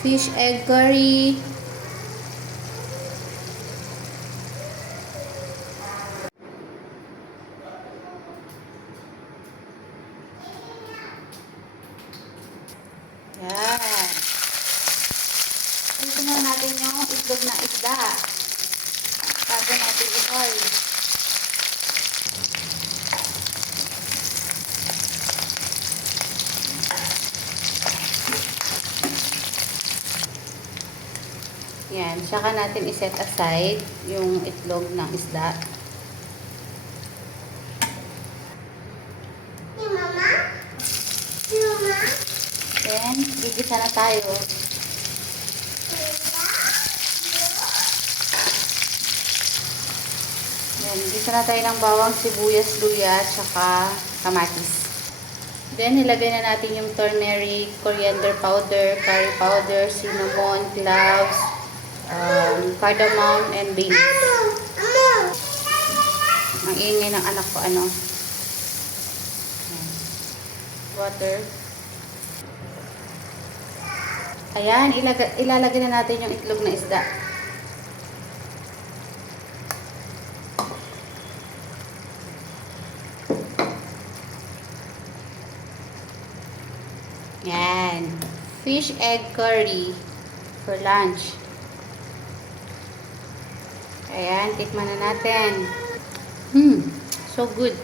Fish egg curry. Yan. Ito na natin yung itlog na isda. Bago natin i-oil. Yan. Saka natin i-set aside yung itlog ng isda. Then, gigisa na tayo. Yan, gigisa na tayo ng bawang, sibuyas, luya, saka kamatis. Then, ilagay na natin yung turmeric, coriander powder, curry powder, cinnamon, cloves, cardamom, and bay leaves. Ang ingay ng anak ko, ano? Water. Ayan, ilalagay na natin yung itlog na isda. Yan. Fish egg curry for lunch. Ayan, tikman na natin. So good.